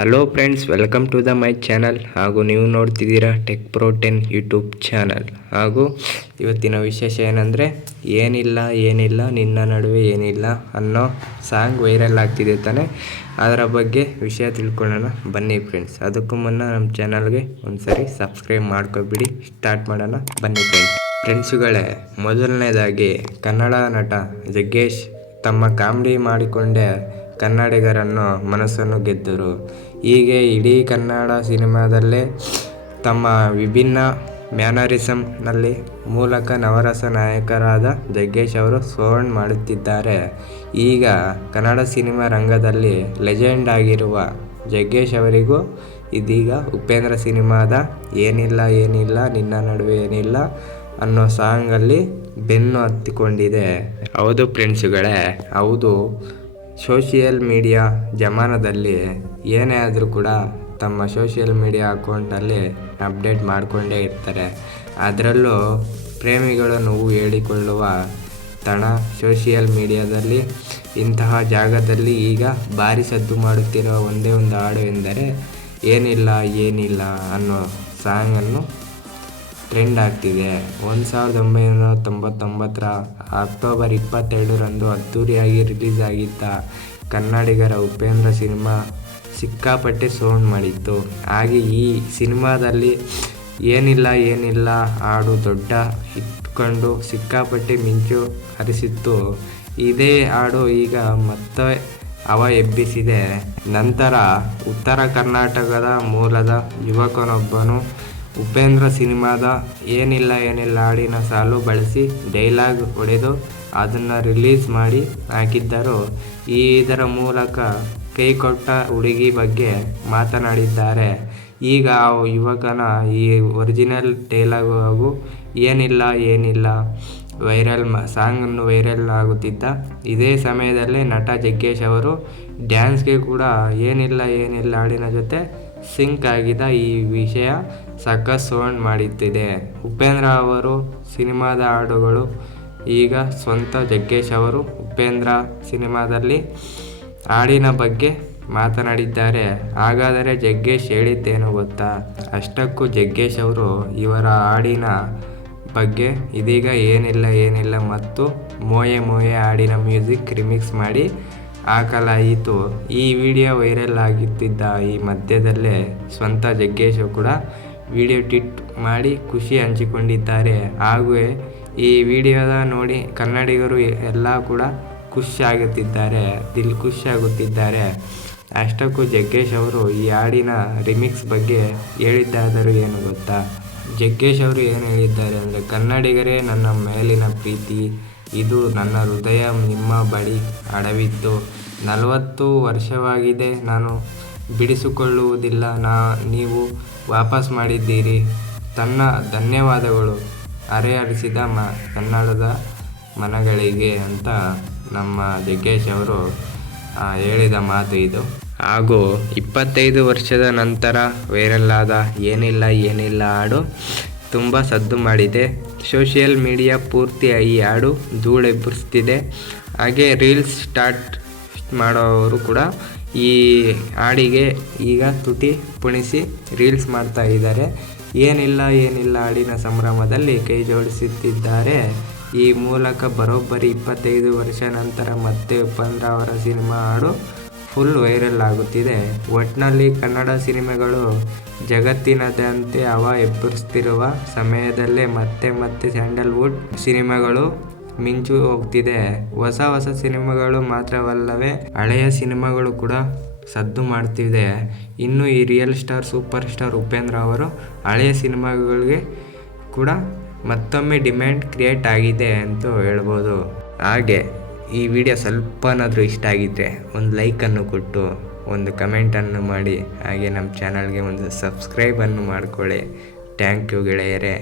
Hello friends, welcome to the my channel. ಹಾಗೂ ನೀವು ನೋಡ್ತಿದ್ದೀರಾ ಟೆಕ್ ಪ್ರೋ 10 ಯೂಟ್ಯೂಬ್ ಚಾನಲ್. ಹಾಗೂ ಇವತ್ತಿನ ವಿಶೇಷ ಏನಂದರೆ ಏನಿಲ್ಲ ನಿನ್ನ ನಡುವೆ ಏನಿಲ್ಲ ಅನ್ನೋ ಸಾಂಗ್ ವೈರಲ್ ಆಗ್ತಿದೆ ತಾನೆ. ಅದರ ಬಗ್ಗೆ ವಿಷಯ ತಿಳ್ಕೊಳ್ಳೋಣ ಬನ್ನಿ ಫ್ರೆಂಡ್ಸ್. ಅದಕ್ಕೂ ಮುನ್ನ ನಮ್ಮ ಚಾನಲ್ಗೆ ಒಂದ್ಸರಿ ಸಬ್ಸ್ಕ್ರೈಬ್ ಮಾಡ್ಕೊಬಿಡಿ. ಸ್ಟಾರ್ಟ್ ಮಾಡೋಣ ಬನ್ನಿ ಫ್ರೆಂಡ್ಸುಗಳೇ. ಮೊದಲನೇದಾಗಿ ಕನ್ನಡ ನಟ ಜಗ್ಗೇಶ್ ತಮ್ಮ ಕಾಮಿಡಿ ಮಾಡಿಕೊಂಡೇ ಕನ್ನಡಿಗರನ್ನು ಮನಸ್ಸನ್ನು ಗೆದ್ದರು. ಹೀಗೆ ಇಡೀ ಕನ್ನಡ ಸಿನಿಮಾದಲ್ಲೇ ತಮ್ಮ ವಿಭಿನ್ನ ಮ್ಯಾನರಿಸಮ್ನಲ್ಲಿ ಮೂಲಕ ನವರಸ ನಾಯಕರಾದ ಜಗ್ಗೇಶ್ ಅವರು ಸ್ವರ್ಣ ಮಾಡುತ್ತಿದ್ದಾರೆ. ಈಗ ಕನ್ನಡ ಸಿನಿಮಾ ರಂಗದಲ್ಲಿ ಲೆಜೆಂಡ್ ಆಗಿರುವ ಜಗ್ಗೇಶ್ ಅವರಿಗೂ ಇದೀಗ ಉಪೇಂದ್ರ ಸಿನಿಮಾದ ಏನಿಲ್ಲ ನಿನ್ನ ನಡುವೆ ಏನಿಲ್ಲ ಅನ್ನೋ ಸಾಂಗಲ್ಲಿ ಬೆನ್ನು ಹತ್ತಿಕೊಂಡಿದೆ. ಹೌದು ಫ್ರೆಂಡ್ಸುಗಳೇ, ಹೌದು. ಸೋಷಿಯಲ್ ಮೀಡಿಯಾ ಜಮಾನದಲ್ಲಿ ಏನೇ ಆದರೂ ಕೂಡ ತಮ್ಮ ಸೋಷಿಯಲ್ ಮೀಡಿಯಾ ಅಕೌಂಟಲ್ಲಿ ಅಪ್ಡೇಟ್ ಮಾಡಿಕೊಂಡೇ ಇರ್ತಾರೆ. ಅದರಲ್ಲೂ ಪ್ರೇಮಿಗಳು ನೋವು ಹೇಳಿಕೊಳ್ಳುವ ತಾಣ ಸೋಷಿಯಲ್ ಮೀಡಿಯಾದಲ್ಲಿ. ಇಂತಹ ಜಾಗದಲ್ಲಿ ಈಗ ಭಾರಿ ಸದ್ದು ಮಾಡುತ್ತಿರುವ ಒಂದೇ ಒಂದು ಹಾಡು ಎಂದರೆ ಏನಿಲ್ಲ ಅನ್ನೋ ಸಾಂಗನ್ನು ಟ್ರೆಂಡ್ ಆಗ್ತಿದೆ. 1999ರ ಅಕ್ಟೋಬರ್ 22ರಂದು ಅದ್ದೂರಿಯಾಗಿ ರಿಲೀಸ್ ಆಗಿದ್ದ ಕನ್ನಡಿಗರ ಉಪೇಂದ್ರ ಸಿನಿಮಾ ಸಿಕ್ಕಾಪಟ್ಟೆ ಸೌಂಡ್ ಮಾಡಿತ್ತು. ಹಾಗೆ ಈ ಸಿನಿಮಾದಲ್ಲಿ ಏನಿಲ್ಲ ಹಾಡು ದೊಡ್ಡ ಹಿಟ್ಕೊಂಡು ಸಿಕ್ಕಾಪಟ್ಟೆ ಮಿಂಚು ಹರಿಸಿತ್ತು. ಇದೇ ಹಾಡು ಈಗ ಮತ್ತೆ ಹವಾ ಎಬ್ಬಿಸಿದೆ. ನಂತರ ಉತ್ತರ ಕರ್ನಾಟಕದ ಮೂಲದ ಯುವಕನೊಬ್ಬನು ಉಪೇಂದ್ರ ಸಿನಿಮಾದ ಏನಿಲ್ಲ ಹಾಡಿನ ಸಾಲು ಬಳಸಿ ಡೈಲಾಗ್ ಹೊಡೆದು ಅದನ್ನು ರಿಲೀಸ್ ಮಾಡಿ ಹಾಕಿದ್ದರು. ಇದರ ಮೂಲಕ ಕೈಕೊಟ್ಟ ಹುಡುಗಿ ಬಗ್ಗೆ ಮಾತನಾಡಿದ್ದಾರೆ. ಈಗ ಆ ಯುವಕನ ಈ ಒರಿಜಿನಲ್ ಡೈಲಾಗು ಹಾಗೂ ಏನಿಲ್ಲ ಸಾಂಗನ್ನು ವೈರಲ್ ಆಗುತ್ತಿದ್ದ ಇದೇ ಸಮಯದಲ್ಲೇ ನಟ ಜಗ್ಗೇಶ್ ಅವರು ಡ್ಯಾನ್ಸ್ಗೆ ಕೂಡ ಏನಿಲ್ಲ ಹಾಡಿನ ಜೊತೆ ಸಿಂಕ್ ಆಗಿದ್ದ ಈ ವಿಷಯ ಸಖತ್ ಸೌಂಡ್ ಮಾಡುತ್ತಿದೆ. ಉಪೇಂದ್ರ ಅವರು ಸಿನಿಮಾದ ಹಾಡುಗಳು ಈಗ ಸ್ವಂತ ಜಗ್ಗೇಶ್ ಅವರು ಉಪೇಂದ್ರ ಸಿನಿಮಾದಲ್ಲಿ ಹಾಡಿನ ಬಗ್ಗೆ ಮಾತನಾಡಿದ್ದಾರೆ. ಹಾಗಾದರೆ ಜಗ್ಗೇಶ್ ಹೇಳಿದ್ದೇನು ಗೊತ್ತಾ? ಅಷ್ಟಕ್ಕೂ ಜಗ್ಗೇಶ್ ಅವರು ಇವರ ಹಾಡಿನ ಬಗ್ಗೆ ಇದೀಗ ಏನಿಲ್ಲ ಮತ್ತು ಮೋಯೆ ಹಾಡಿನ ಮ್ಯೂಸಿಕ್ ರಿಮಿಕ್ಸ್ ಮಾಡಿ ಹಾಕಲಾಯಿತು. ಈ ವಿಡಿಯೋ ವೈರಲ್ ಆಗುತ್ತಿದ್ದ ಈ ಮಧ್ಯದಲ್ಲೇ ಸ್ವಂತ ಜಗ್ಗೇಶ್ ಕೂಡ ವಿಡಿಯೋ ಟ್ವೀಟ್ ಮಾಡಿ ಖುಷಿ ಹಂಚಿಕೊಂಡಿದ್ದಾರೆ. ಹಾಗೂ ಈ ವಿಡಿಯೋದ ನೋಡಿ ಕನ್ನಡಿಗರು ಎಲ್ಲ ಕೂಡ ಖುಷಿ ಆಗುತ್ತಿದ್ದಾರೆ. ಅಷ್ಟಕ್ಕೂ ಜಗ್ಗೇಶ್ ಅವರು ಈ ಹಾಡಿನ ರಿಮಿಕ್ಸ್ ಬಗ್ಗೆ ಹೇಳಿದ್ದಾದರೂ ಏನು ಗೊತ್ತಾ? ಜಗ್ಗೇಶ್ ಅವರು ಏನು ಹೇಳಿದ್ದಾರೆ ಅಂದರೆ, ಕನ್ನಡಿಗರೇ ನನ್ನ ಮೇಲಿನ ಪ್ರೀತಿ, ಇದು ನನ್ನ ಹೃದಯ ನಿಮ್ಮ ಬಳಿ ಅಡವಿತ್ತು. 40 ವರ್ಷವಾಗಿದೆ ನಾನು ಬಿಡಿಸಿಕೊಳ್ಳುವುದಿಲ್ಲ. ನೀವು ವಾಪಸ್ ಮಾಡಿದ್ದೀರಿ. ಧನ್ಯವಾದಗಳು ಹರಿಸಿದ ಕನ್ನಡದ ಮನಗಳಿಗೆ ಅಂತ ನಮ್ಮ ಜಗ್ಗೇಶ್ ಅವರು ಹೇಳಿದ ಮಾತು ಇದು. ಹಾಗೂ 25 ವರ್ಷದ ನಂತರ ವೈರಲ್ ಆದ ಏನಿಲ್ಲ ಹಾಡು ತುಂಬ ಸದ್ದು ಮಾಡಿದೆ. ಸೋಷಿಯಲ್ ಮೀಡಿಯಾ ಪೂರ್ತಿ ಈ ಹಾಡು ಧೂಳೆಬ್ಬಿಸ್ತಿದೆ. ಹಾಗೆ ರೀಲ್ಸ್ ಸ್ಟಾರ್ಟ್ ಮಾಡೋರು ಕೂಡ ಈ ಹಾಡಿಗೆ ಈಗ ತುಟಿ ಪುಣಿಸಿ ರೀಲ್ಸ್ ಮಾಡ್ತಾ ಇದ್ದಾರೆ. ಏನಿಲ್ಲ ಹಾಡಿನ ಸಂಭ್ರಮದಲ್ಲಿ ಕೈ ಜೋಡಿಸುತ್ತಿದ್ದಾರೆ. ಈ ಮೂಲಕ ಬರೋಬ್ಬರಿ 25 ವರ್ಷ ನಂತರ ಮತ್ತೆ ಉಪೇಂದ್ರ ಅವರ ಸಿನಿಮಾ ಹಾಡು ಫುಲ್ ವೈರಲ್ ಆಗುತ್ತಿದೆ. ಒಟ್ನಲ್ಲಿ ಕನ್ನಡ ಸಿನಿಮಾಗಳು ಜಗತ್ತಿನಾದ್ಯಂತ ಹವಾ ಎಬ್ಬಿಸುತ್ತಿರುವ ಸಮಯದಲ್ಲೇ ಮತ್ತೆ ಸ್ಯಾಂಡಲ್ವುಡ್ ಸಿನಿಮಾಗಳು ಮಿಂಚು ಹೋಗ್ತಿದೆ. ಹೊಸ ಸಿನಿಮಾಗಳು ಮಾತ್ರವಲ್ಲವೇ ಹಳೆಯ ಸಿನಿಮಾಗಳು ಕೂಡ ಸದ್ದು ಮಾಡ್ತಿದೆ. ಇನ್ನು ಈ real star super star Upendra ಅವರು ಹಳೆಯ ಸಿನಿಮಾಗಳಿಗೆ ಕೂಡ ಮತ್ತೊಮ್ಮೆ ಡಿಮ್ಯಾಂಡ್ ಕ್ರಿಯೇಟ್ ಆಗಿದೆ ಅಂತ ಹೇಳ್ಬೋದು. ಹಾಗೆ ಈ ವಿಡಿಯೋ ಸ್ವಲ್ಪನಾದರೂ ಇಷ್ಟ ಆಗಿದ್ದರೆ ಒಂದು ಲೈಕನ್ನು ಕೊಟ್ಟು ಒಂದು ಕಮೆಂಟನ್ನು ಮಾಡಿ. ಹಾಗೆ ನಮ್ಮ ಚಾನಲ್ಗೆ ಒಂದು ಸಬ್ಸ್ಕ್ರೈಬನ್ನು ಮಾಡ್ಕೊಳ್ಳಿ. ಥ್ಯಾಂಕ್ ಯು ಗೆಳೆಯರೇ.